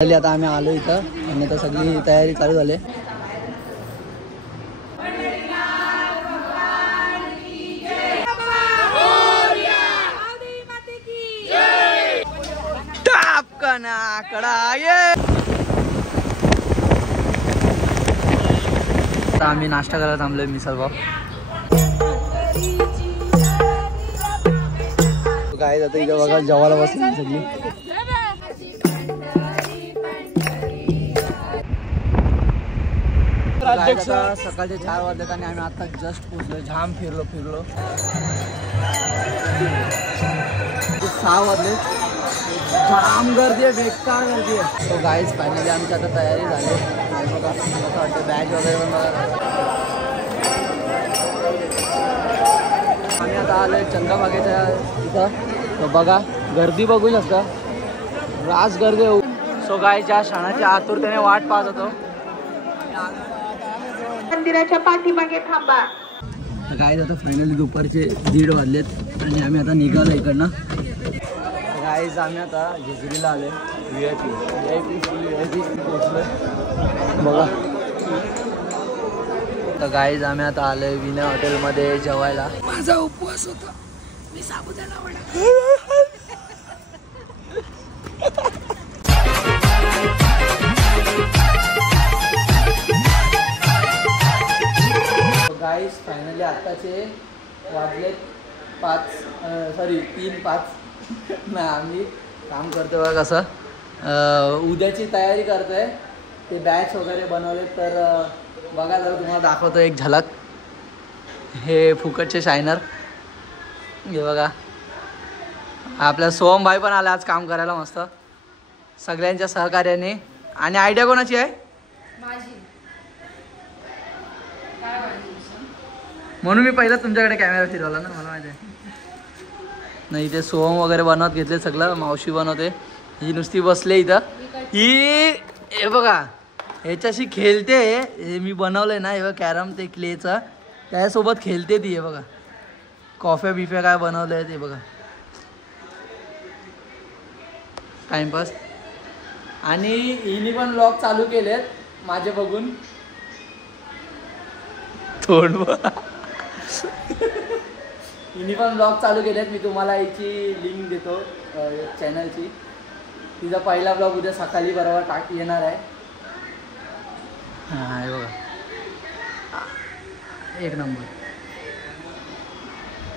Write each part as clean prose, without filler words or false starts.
आता आम्ही आलो इथं आणि आता सगळी तयारी चालू झाली. आता आम्ही नाश्ता करायला थांबलोय मिसळ पाव. काय आता इथं बघा जेवायला बसली सगळी. सकाळचे 4 वाजलेत आणि आम्ही आता जस्ट पोहोचलो. जाम फिरलो 6 वाजले. जाम गर्दी आहे, बेकार गर्दी आहे. सो गाईज फायनली आमची आता तयारी झाली. बघा असं वाटतं बॅच वगैरे पण बघा. आम्ही आता आलोय चंद्रभागेच्या इथं. बघा गर्दी बघू शकता, रास गर्दी. सो गाईच्या क्षणाची आतुरतेने वाट पाहत होतो. मंदिराच्या पाठीमागे थांबा. काय आता फायनली दुपारचे 1:30 वाजलेत आणि आम्ही आता निघालो इकडनं. गाईज आम्ही आता जेजुरीला आले. VIP पोहोचलोय बघा. तर गाईज आम्ही आता आलोय विनय हॉटेलमध्ये जेवायला. माझा उपवास होता, मी साबुदाणा वडा. गाईज फायनली आत्ताचे वाजले 3-5 नाही. आम्ही काम करतोय बघा कसं. उद्याची तयारी करतोय. ते बॅच वगैरे बनवले तर बघा जरा तुम्हाला दाखवतो एक झलक. हे फुकटचे शायनर हे बघा. आपल्या सोहम भाई पण आला आज काम करायला मस्त सगळ्यांच्या सहकार्याने. आणि आयडिया कोणाची आहे? माझी. म्हणून मी पहिला तुमच्याकडे कॅमेरा फिरवला ना, मला माहिती आहे. नाही ते सोहम वगैरे बनवत घेतले सगळं. मावशी बनवते. ही नुसती बसले इथं. ही हे बघा ह्याच्याशी खेळते. हे मी बनवलंय ना हे बघा कॅरम ते क्लेचं, त्याच्यासोबत खेळते ती. हे बघा कॉफ्या बिफ्या काय बनवलंय ते बघा. टाइमपास. आणि हिने पण ब्लॉग चालू केलेत माझे बघून. तोंड हिने पण ब्लॉग चालू केलेत. मी तुम्हाला याची लिंक देतो चॅनलची. तिचा पहिला ब्लॉग उद्या सकाळी बरोबर येणार आहे. हां हे बघा एक नंबर.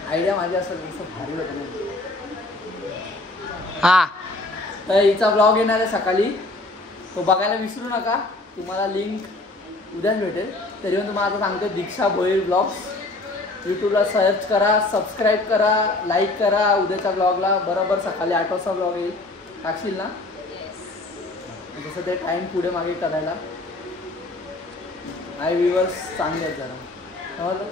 आयडिया माझी असं भारी होतं ना. हां तर हिचा ब्लॉग येणार आहे सकाळी, तो बघायला विसरू नका. तुम्हाला लिंक उद्याच भेटेल. तरी पण तुम्हाला आता सांगतो दीक्षा भोईर ब्लॉग्स यूट्यूबला सर्च करा, सबस्क्राईब करा, लाईक करा. उद्याच्या ब्लॉगला बरोबर सकाळी 8 वाजता ब्लॉग येईल. टाकशील ना तसं ते टाईम पुढे मागे करायला. आय व्ह्यूअर्स चांगले आहेत जरा समजलं.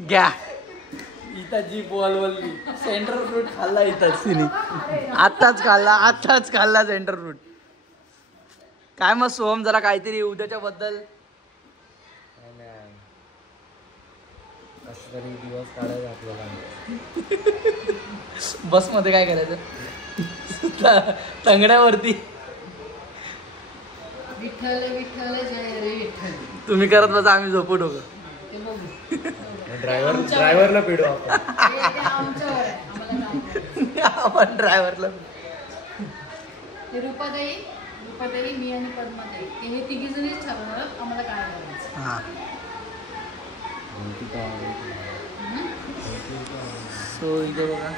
घ्या इथं जी बोलवली. सेंटर फ्रूट खाल्ला इथंच तिने. आत्ताच खाल्ला सेंटर फ्रूट. काय मग सोहम जरा काहीतरी उद्याच्या बद्दल. असं तरी दिवस काढायचा आपल्याला. बसमध्ये काय करायचं तंगड्यावरती. विठ्ठल विठ्ठल जय रे विठ्ठल. तुम्ही करत बसा, आम्ही झोपू ठोकू. ड्रायव्हरला पिडू आपण ड्रायव्हरला. रूपाताई मी आणि पद्माताई हे तिघी जणीच ठरवणार आम्हाला काय करायचं. हां सो इथे बघा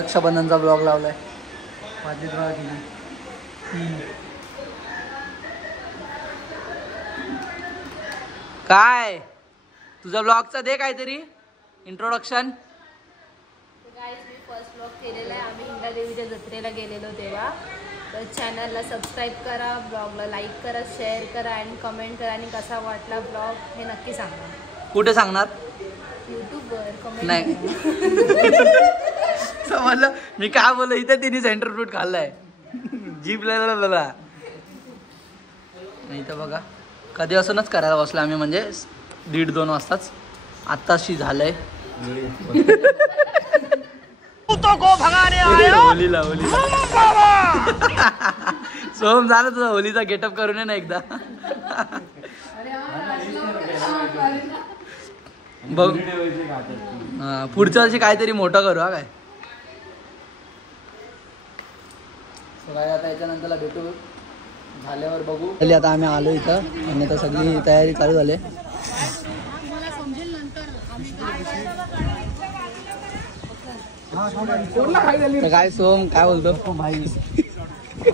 रक्षाबंधनचा ब्लॉग लावलाय. माझी ड्रॉ केली. काय तुझा ब्लॉगचा दे काहीतरी इंट्रोडक्शन. गाईज मी फर्स्ट ब्लॉग केलेला आहे. आम्ही हिंगादेवीच्या जत्रेला गेलेलो तेव्हा. तर चॅनलला सबस्क्राईब करा, ब्लॉगला लाईक करा, शेअर करा आणि कमेंट करा. आणि कसा वाटला ब्लॉग हे नक्की सांगा. कुठे सांगणार? यूट्यूबवर कमेंट नाही समजलं मी काय बोललो. इथे तिने सेंटर फ्रूट खाल्लाय. जीभला नाही तर बघा कधी असूनच करायला बसलो आम्ही. म्हणजे 1:30-2 वाजताच. आत्ताशी झालंय होलीला सोम झालं तुझा होलीचा गेटअप करून ये ना एकदा. बघ पुढच्या वर्षी काहीतरी मोठं करू हा काय. आता याच्यानंतर भेटू झाल्यावर बघू. आता आम्ही आलो इथं आणि आता सगळी तयारी चालू झाली. तर काय सोम काय बोलतो भाई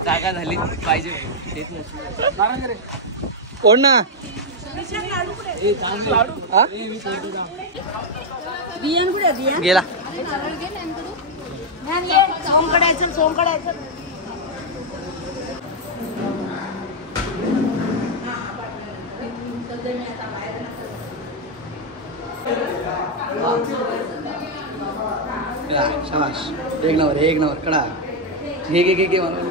जागा झाली पाहिजे कोण ना गेला शाबाश एक नंबर कडा घे मला.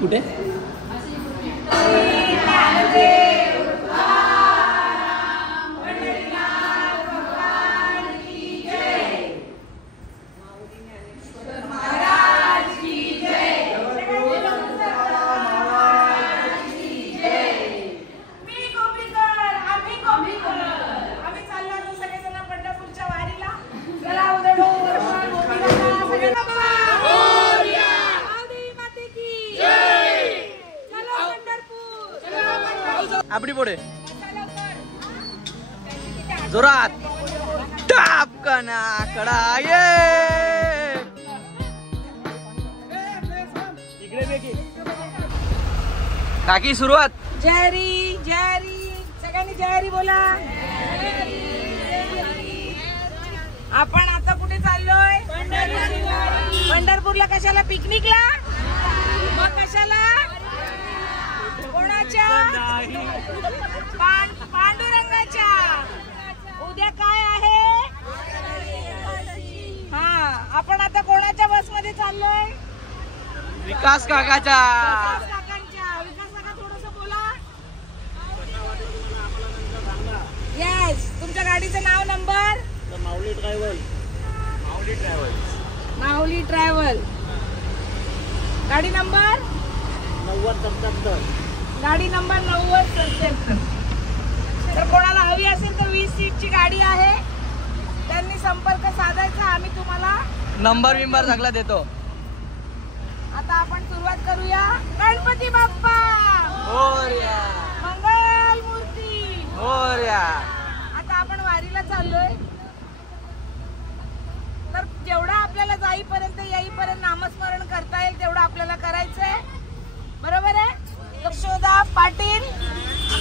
कुठे आपडी पुढे जोरात टापकना कडा ये काकी सुरुवात. जयरी सगळ्यांनी जयरी बोला. आपण आता कुठे चाललोय? पंढरपूरला. कशाला? पिकनिकला. मग कशाला? कोणाच्या? पांडुरंगाच्या. उद्या काय आहे? हा, आपण आता कोणाच्या बस मध्ये चाललोय? विकास काकाच्या. विकास काका थोडस बोला. येस. तुमच्या गाडीचं नाव नंबर? माऊली ट्रॅव्हल. गाडी नंबर 9077. गाडी नंबर 9077. तर कोणाला हवी असेल तर 20 सीटची गाडी आहे, त्यांनी संपर्क साधायचा. आम्ही तुम्हाला नंबर सगळा देतो. आता आपण सुरुवात करूया. गणपती बाप्पा मोरया. मंगल मूर्ती मोरया. आता आपण वारीला चाललोय, तर जेवढा आपल्याला येईपर्यंत नामस्मरण करता येईल तेवढं आपल्याला करायचंय. बरोबर आहे? यशोदा पाटील,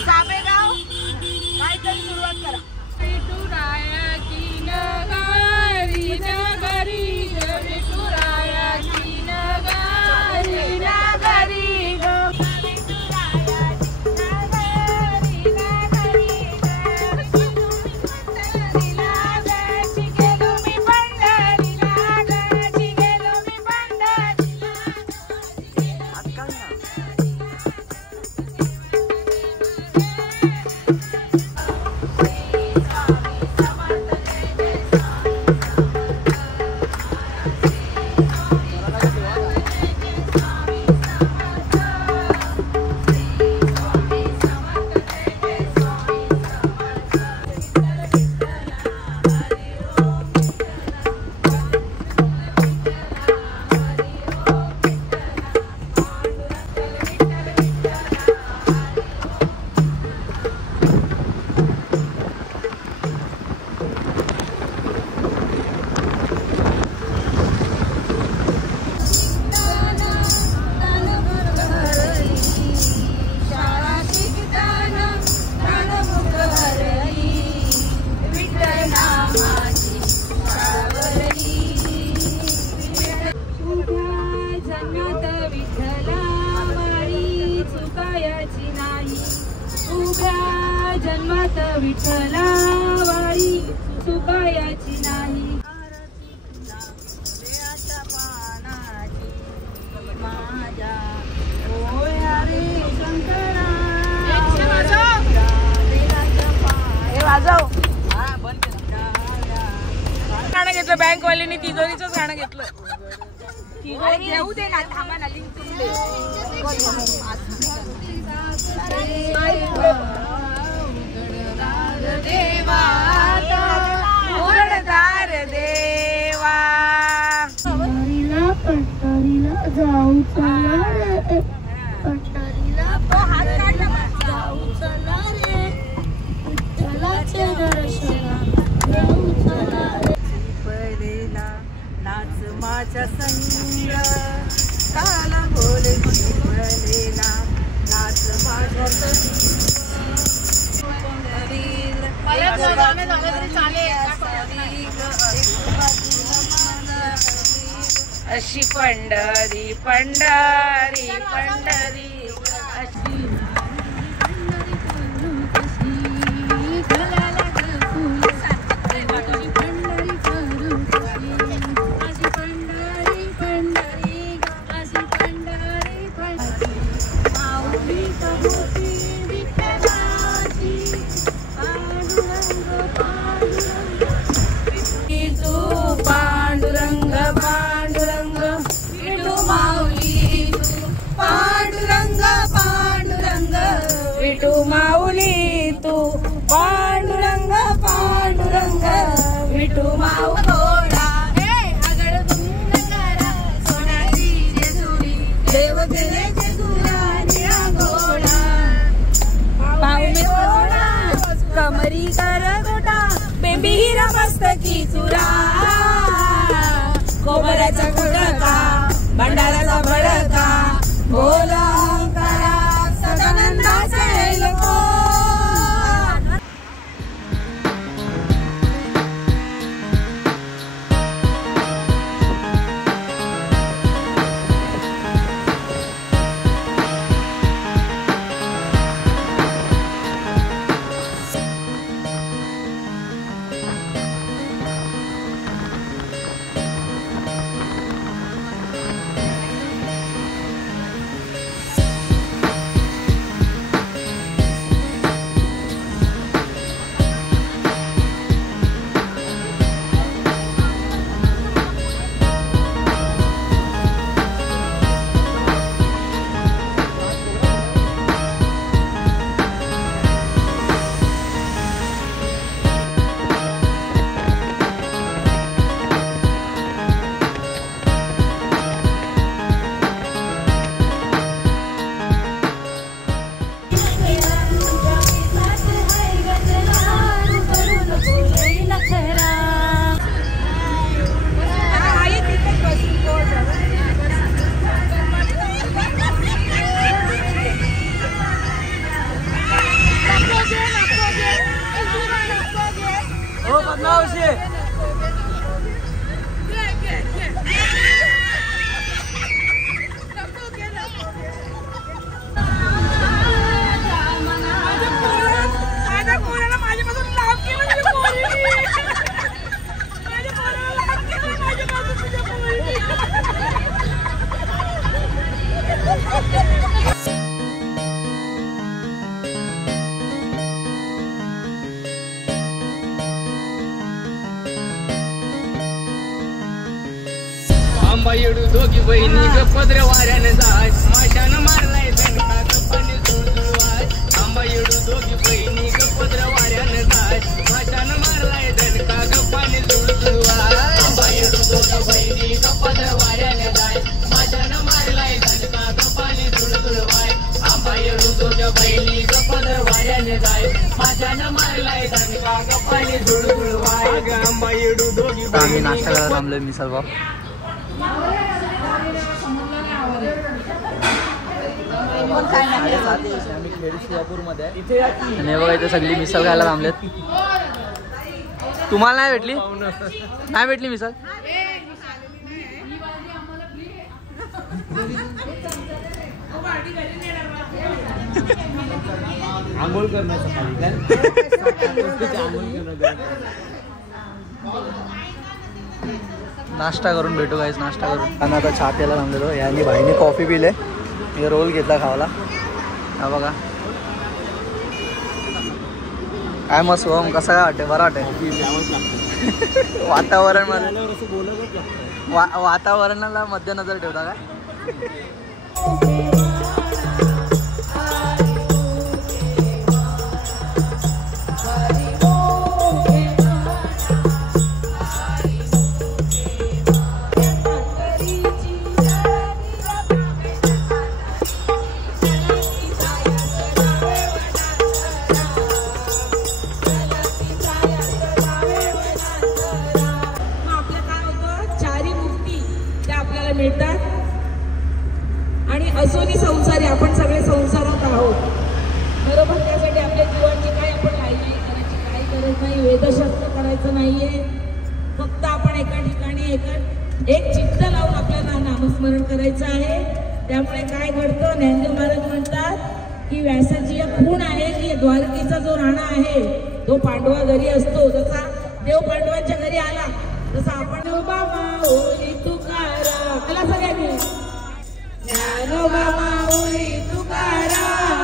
साबेगाव. काहीतरी सुरुवात करा. विठुरायाची नगरी नगरी विठुरायाची नगरी नगरी ग. जन्मात विठ्ठला वारी चुकायची नाही. गाणं घेतलं बँकवाल्यांनी तिजोरीच गाणं घेतलं. तिजोरी घेऊ दे ना, थांबा ना, लिंक करून दे. उघडदार देवा पंढरीला जाऊ चला रे, पंढरीला जाऊ चला रे, विठ्ठलाचे दर्शना जाऊ चला रे. पहिलेला नाच माझ्या संग, काला बोल पहिलेला नाच माझ्या संग. अशी पंढरी पंढरी पंढरी अशी पांडुरंग पांडुरंग विठू माऊली तू, पांडुरंग पांडुरंग विठू माऊली तू, पांडुरंग पांडुरंग विठू माऊला. हे आगळ सुंदरा सोनाची जेजुरी, देव केले जेजुरा निळा घोडा, पाऊमे सोडा कमरी कर गोटा, बेंबीरा मस्तकी चुरा, कोमराचा खडका भंडाराचा भडका, बोला ओंकारा सदानंदाचा लोको. आंबा येडू दोघी बहिणी ग पदरे वाऱ्याने जाय, माशानं मारलाय दणका गप्पाने जुळजुळवाय. आंबा येडू दोघी बहिणी ग पदरे वाऱ्याने जाय, माशानं मारलाय दणका गप्पाने जुळजुळवाय. आंबा येडू दोघी बहिणी ग पदरे वाऱ्याने जाय, माशानं मारलाय दणका गप्पाने जुळजुळवाय. आंबा येडू दोघी बहिणी ग पदरे वाऱ्याने जाय, माशानं मारलाय दणका गप्पाने जुळजुळवाय. आंबा येडू दोघी आम्ही नाश्ता करायला थांबलोय मिसळ पाव. आम्ही खेड शिवापूरमध्ये इथे आणि बघा इथे सगळी मिसळ खायला थांबलेत. तुम्हाला नाही भेटली? नाही भेटली मिसळ? आंघोळ करण्याचं नाश्ता करून भेटू गाईस, नाश्ता करून. आणि आता चहा प्यायला थांबलेलो. याने भाईने कॉफी पिले, मी रोल घेतला खावाला. हा बघा काय मस्त हो. कसं काय वाटते? बरं वाटते वातावरण मध्ये, वातावरणाला मध्य नजर ठेवता काय? संसारी आपण सगळे संसारात आहोत बरोबर. त्यासाठी आपल्या जीवाची काय आपण लायकी करायची काही गरज नाही, वेदशास्त्र करायचं नाहीये. फक्त आपण एका ठिकाणी एक चित्त लावून आपल्याला नामस्मरण करायचं आहे. त्यामुळे काय घडतं, ज्ञानदेव महाराज म्हणतात की व्यासाची एक खूण आहे की द्वारकेचा जो राणा आहे तो पांडवा घरी असतो. जसा देव पांडवांच्या घरी आला तसा आपण माऊली तुकाराम त्याला सगळ्यांनी ज्ञानोबा माऊली तुकाराम,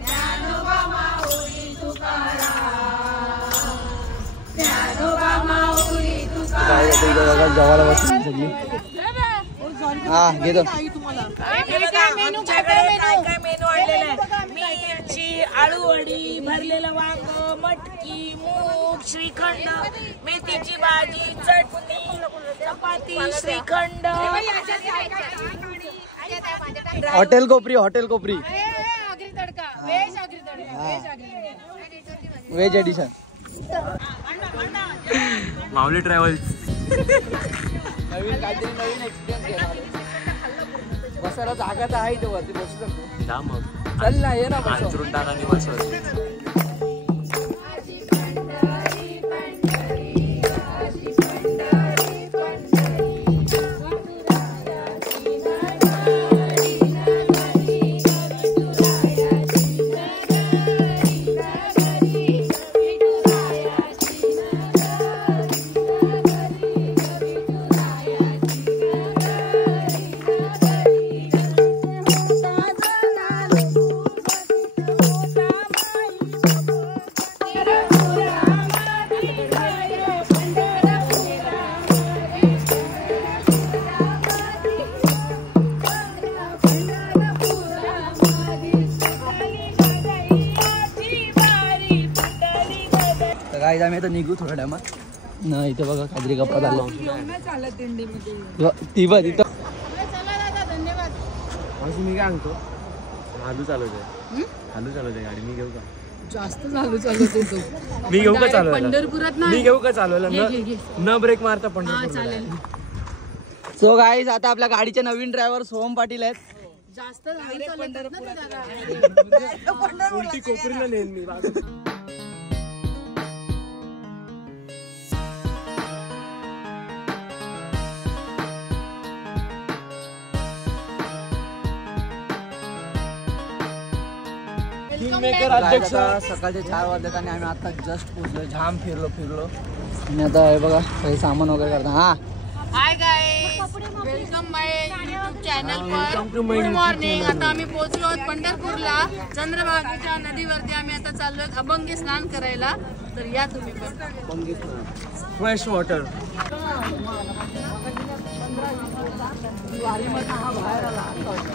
ज्ञानोबा माऊली तुकाराम, ज्ञानोबा माऊली तुकाराम. जवाला बसून सगळी. हा घेतो. काय मेनू आणलेला आहे. मिरची, आळूवडी, भरलेलं वांग, मटकी, मूग, श्रीखंड, मेथीची भाजी, चटणी, चपाती, श्रीखंड. हॉटेल कोपरी, हॉटेल कोपरी व्हेज एडिशन. माऊली ट्रॅव्हल्स. नवीन काहीतरी नवीन एक्सपिरियन्स घेणार. बसायला जागा तर आहे, तेव्हा ती बसू शकतो. जा मग, चल ना, ये ना बसू. अंतरून टाका निवासवर. आम्ही आता निघू थोड्या टायमात ना. इथे बघा काहीतरी कपडा चालला. ती बघ तिथं. मी काय सांगतो, हालू चालवते, हालू चालवते गाडी. मी घेऊ का? जास्त चालवते तू. मी घेऊ का चालवायला? पंढरपुरात मी घेऊ का चालवायला? न ब्रेक मारता पंढरपूर. चालेल. सो गाईज आता आपल्या गाडीचे नवीन ड्रायव्हर सोहम पाटील आहेत. जास्त पंढरपुरात उलटी कोपरीला नेन मी. सकाळचे 4 वाजलेत आणि आम्ही आता जस्ट पोहोचलो. जाम फिरलो आणि आता हे बघा काही सामान वगैरे करता. हा hi guys, welcome my YouTube channel पर. Good morning. आता आम्ही पोहोचलो आहोत पंढरपूरला. चंद्रभागेच्या नदीवरती आम्ही आता चाललोय अभंगी स्नान करायला. तर या तुम्ही पण. Fresh water.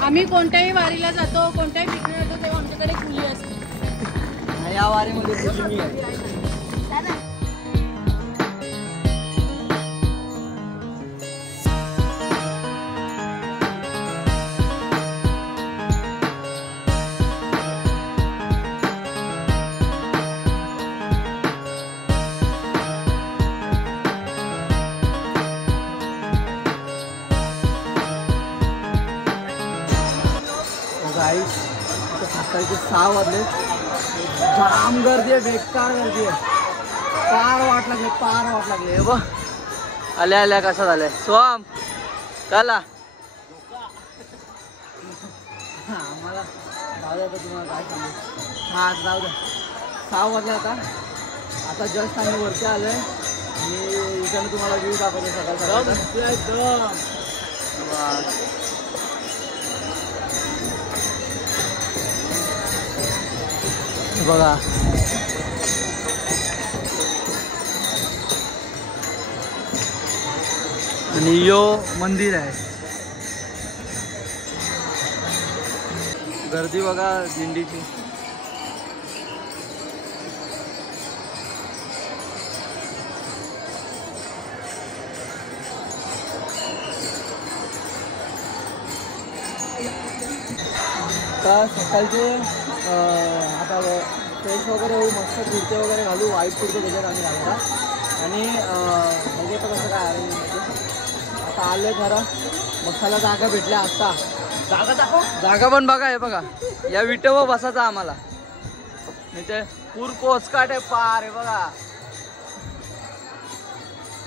आम्ही कोणत्याही वारीला जातो, कोणत्याही पिकनिक जातो तेव्हा आमच्याकडे खुली असते. या वारीमध्ये मी आहे. सकाळचे 6 वाजले. जाम गर्दी आहे, बेकार गर्दी आहे. पार वाट लागले. हे बघ आल्या कशा झाल्या. स्वाम काला आम्हाला जाऊ द्या. तुम्हाला काय सांगू. हा जाऊ द्या. 6 वाजले आता जस्ट आम्ही वरती आलोय. आणि इकडे तुम्हाला व्ह्यू दाखवतो सकाळ सकाळ. बघा आणि यो मंदिर आहे. गर्दी बघा दिंडीची. का सकाळचे आता फ्रेश वगैरे होऊ, मस्त कुर्ते वगैरे घालू, व्हाईट कुर्ते त्याच्यात आम्ही घालता. आणि म्हणजे तर कसं काय अरेंजमेंट आता आलं खरं. मसाला जागा भेटल्या आत्ता. जागा दाखव. जागा पण बघा. हे बघा या विटेवर बसायचा आम्हाला. इथे पूर पोचकाट आहे पार. आहे बघा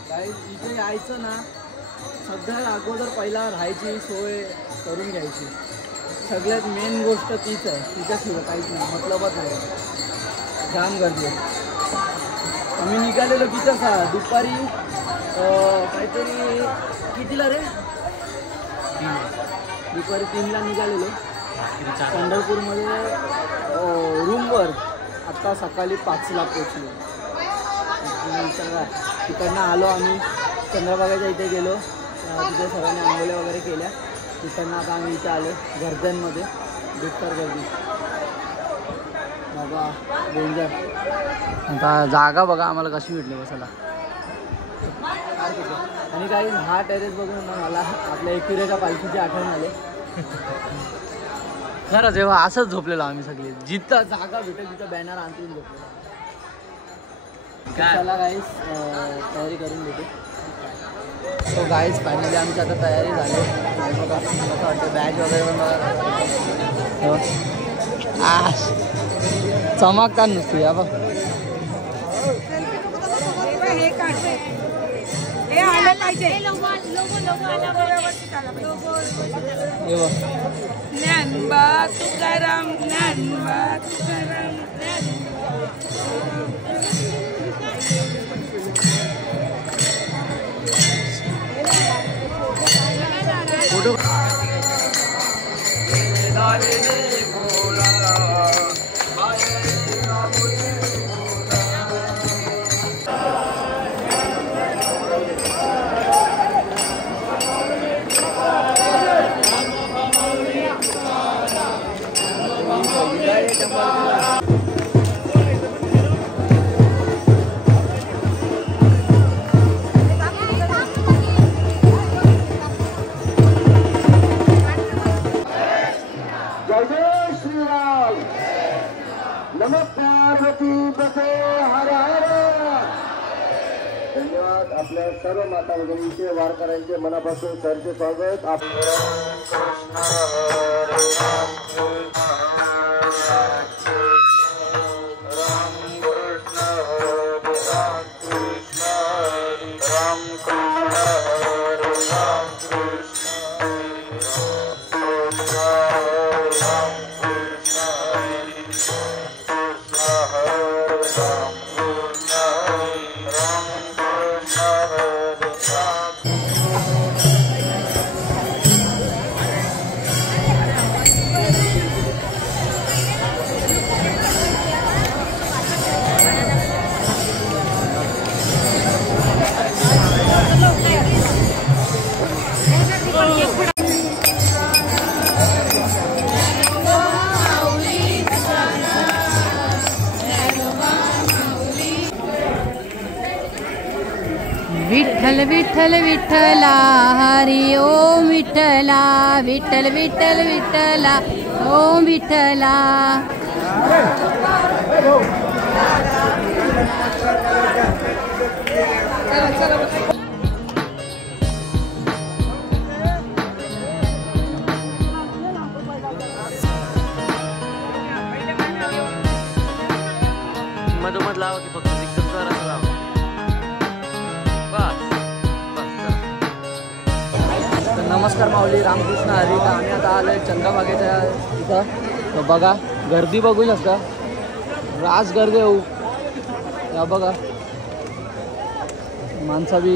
काय इथे यायचं ना, सगळ्यात अगोदर पहिला राहायची सोय करून घ्यायची. सगळ्यात मेन गोष्ट तीच आहे. तिच्याशिवाय काहीच नाही, मतलबच नाही. जाम गर्दी आहे. आम्ही निघालेलो तिथं दुपारी काहीतरी कितीला रे, दुपारी 3ला निघालेलो पंढरपूरमध्ये रूमवर. आत्ता सकाळी 5ला पोचलो. तिकडनं आलो आम्ही चंद्रभागेच्या इथे गेलो. तिथे सगळ्यांनी आंघोळ्या वगैरे केल्या. तिकडनं आता आम्ही इथे आलो गर्दनमध्ये. बेकार गर्दी बाबा, डेंजर. आता जागा बघा आम्हाला कशी भेटली बसायला. आणि काही हा टेरेस बघून मला आपल्या एकुरेच्या पालखीची आठवण आली. खरंच जेव्हा असंच झोपलेलो आम्ही सगळे. जिथं जागा भेटेल तिथं बॅनर आणून झोपलेलो. चला गाईस तयारी करून देतो. सो गाईज फायनली आमची आता तयारी झाली. बघा असं वाटतं बॅग वगैरे पण बघा चमकतात नुसती. या बघ ज्ञानबा तुकाराम, ज्ञानबा तुकाराम. धन्यवाद. आपल्या सर्व माता भगिनींचे वारकऱ्यांचे मनापासून सरचे स्वागत. विठ्ठल विठ्ठल विठ्ठला हरी ओम विठ्ठला, विठ्ठल विठ्ठल विठ्ठला ओम विठ्ठला. मधोमध लावा की फक्त एकदम जोरात लावा. नमस्कार माऊली, रामकृष्ण हरी. तर आम्ही आता आलो आहे चंद्रभागेच्या इथं. तर बघा गर्दी बघू शकता, रास गर्दी होऊ. या बघा माणसा बी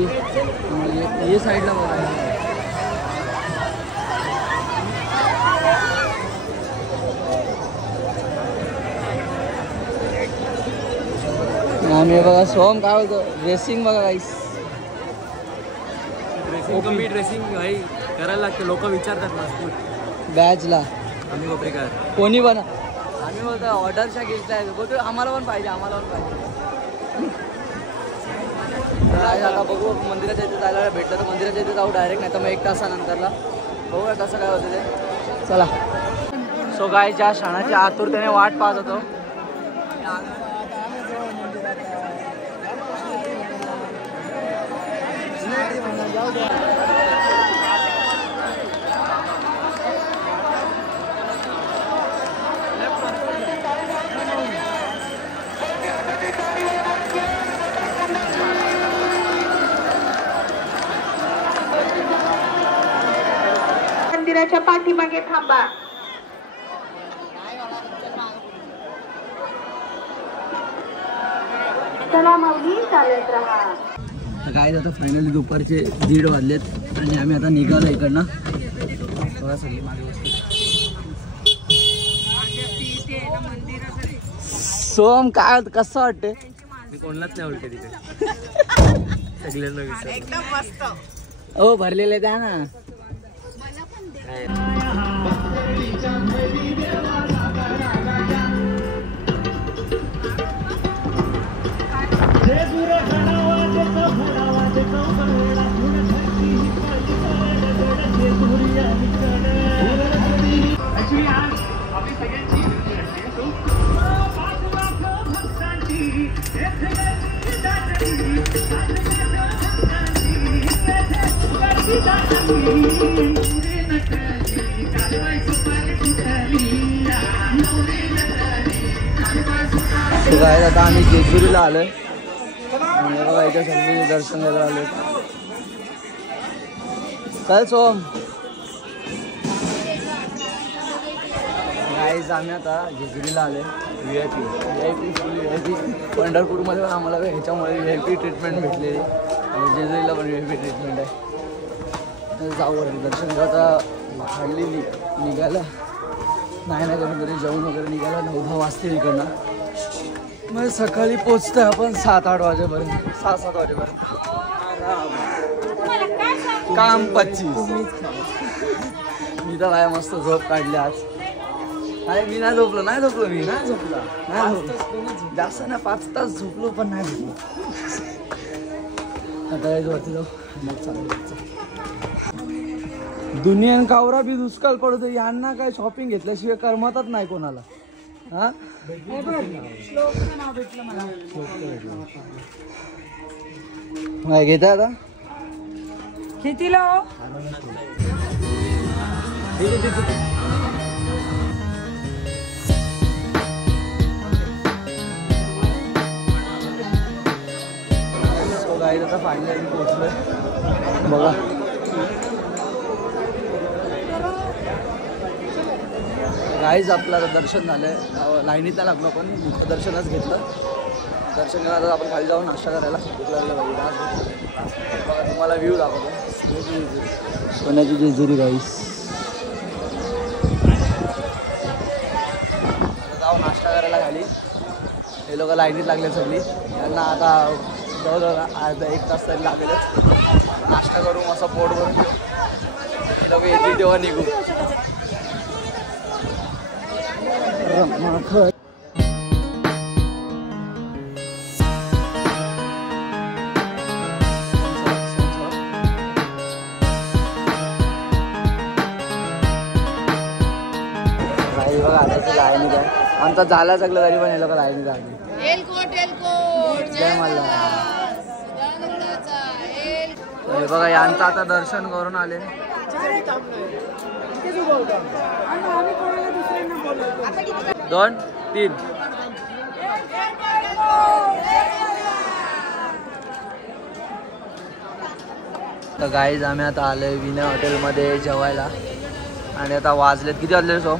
ये साईडला बघा. आम्ही बघा सोम काय होतं ड्रेसिंग बघा काहीच ड्रेसिंग कमी ड्रेसिंग भाई करायला लागतं. लोक विचारतात ना बॅचला आम्ही कोपरेकर कोणी पण आम्ही बोलतो ऑर्डरच्या घेतल्या बोलतो आम्हाला पण पाहिजे आम्हाला पण पाहिजे. तर आता बघू मंदिराच्या इथे जायला भेटलं तर मंदिराच्या इथे जाऊ डायरेक्ट नाही तर मग 1 तासानंतरला बघूया कसं काय होतं ते. चला सो काय ज्या क्षणाची आतुरतेने वाट पाहत होतो मंदिराच्या पाठीमागे थांबा. चला माऊली चालत राहा. काय आता फायनली दुपारचे 1:30 वाजलेत आणि आम्ही आता निघालो इकडनं. बघा सगळी मागे सोम काय कसं वाटते? मी कोणालाच नाही ओळखते तिथे सगळ्यांना विचार एकदम मस्त. हो भरलेले द्या ना. काय आता आम्ही जेजुरीला आलोय आणि याच्या समोर दर्शन घ्यायला आलोय. चल सोम गाईज आम्ही आता जेजुरीला आलोय. VIP पंढरपूरमध्ये पण आम्हाला ह्याच्यामुळे VIP ट्रीटमेंट भेटलेली आणि जेजुरीला पण VIP ट्रीटमेंट आहे. जाऊ दर्शन घेऊ. आता हल्ली निघायला नाही करून तरी जेवण वगैरे निघायला 9-10 वाजते इकडनं. मग सकाळी पोचतोय आपण 7-8 वाजेपर्यंत 6-7 वाजेपर्यंत. काम 25. मी तर काय मस्त झोप काढली आज. अरे मी नाही झोपलो मी नाही झोपलो जास्त ना 5 तास झोपलो पण नाही झोपलो. आता वरती जाऊ मग चालू. दुनियन कावरा बी दुष्काळ पडतो. यांना काय शॉपिंग घेतल्याशिवाय करमतच नाही कोणाला. हा घेता आता कितीला हो? सो गाईज आता फायनली पोहोचलोय बघा. गाईज आपलं आता दर्शन झालंय. लाईनीत नाही लागलो पण दर्शनच घेतलं. दर्शन घेऊन आपण खाली जाऊन नाश्ता करायला बघा. तुम्हाला व्ह्यू दाखवतो सोन्याची जेजुरी गाईस. आता जाऊ नाश्ता करायला खाली. हे लोक लाईनीत लागले सगळी. यांना आता जवळजवळ अर्धा 1 तास तरी लागेलच. नाश्ता करू असं पोट भरून हे लोक येतील तेव्हा निघू. बघा आता लाईनी काय आमचा झाला सगळं तरी पण हे लोक लाईनी लागली. जय मल्हार. हे बघा यांचं आता दर्शन करून आले. 2, 3 तर गाईज आम्ही आता आलोय विनय हॉटेलमध्ये जेवायला. आणि आता वाजलेत किती वाजले सो?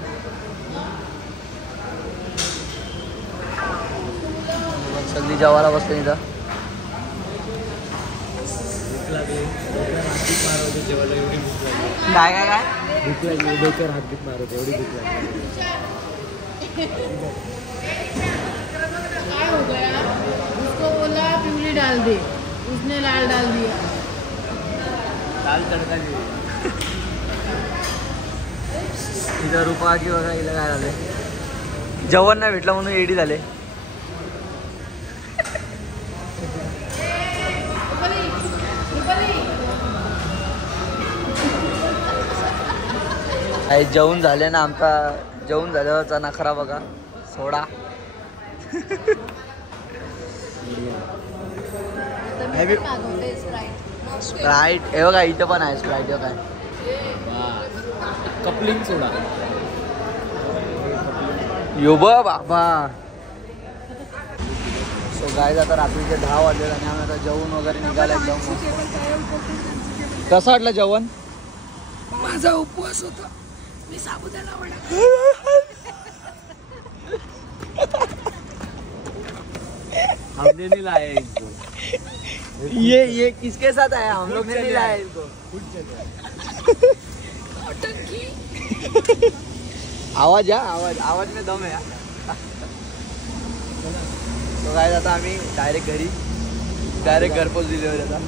सगळी जेवायला बसतो इथं. मला ते डोक्यावर हातबीत मारवते जेवायला एवढी भूक लागली. काय भूक लागली डोक्यावर हातबीत मारवते एवढी भूक लागली. काय हो गया उसको बोला पिवली डाल दे उसने लाल डाल दिया. लाल तडका दे. इथं रुपा की बघा हिला काय झालंय जेवण नाही भेटलं म्हणून एडी झाले. जेवण झाले ना आमचा जेवण झाल्यावरचा नखरा बघा सोडा. स्प्राईट हे बघा इथं पण आहे स्प्राईट हे काय कपलिंग सोडा. यो बाबा. सो गाईज आता रात्रीचे 10 वाजले आणि आम्ही आता जेवण वगैरे निघालं एकदम. कसं वाटलं जेवण? माझा उपवास होता मी साबुदाणा वडा. हमने नहीं लाया इनको. ये किसके साथ आया? हम लोग ने नहीं लाया इसको. आवाज आवाज में दम है. तो काय आता आम्ही डायरेक्ट घरपोच डिलिव्हरी आता.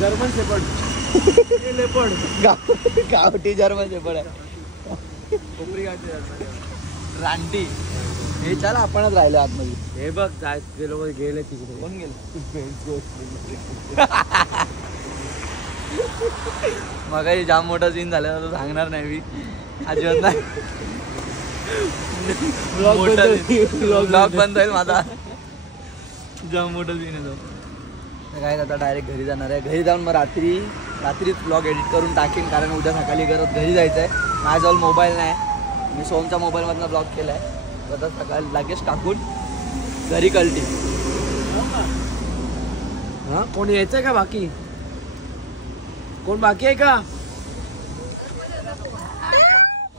German shepherd. गावठी जर्मन शेपर्ड आहे. कोपरी गावठी जर्मन. रानटी हे चला आपणच राहिलो आतमध्ये. हे बघ ते लोक गेले तिकडे. कोण गेलं? मग जाम मोठा सीन झाला तो सांगणार नाही मी अजिबात नाही. ब्लॉग बंद होईल माझा. जाम मोठा सीन आहे तो. काय आता डायरेक्ट घरी जाणार आहे. घरी जाऊन मग रात्रीच ब्लॉग एडिट करून टाकीन कारण उद्या सकाळी घरी जायचं आहे. माझ्याजवळ मोबाईल नाही. मी सोमच्या मोबाईलमधनं ब्लॉग केला आहे. आता सकाळी लगेच टाकून घरी कळती. हा कोण यायचंय का बाकी? कोण बाकी आहे का?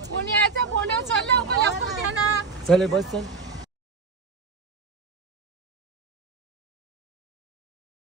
कोणी यायचं फोन चालला चल बस चल.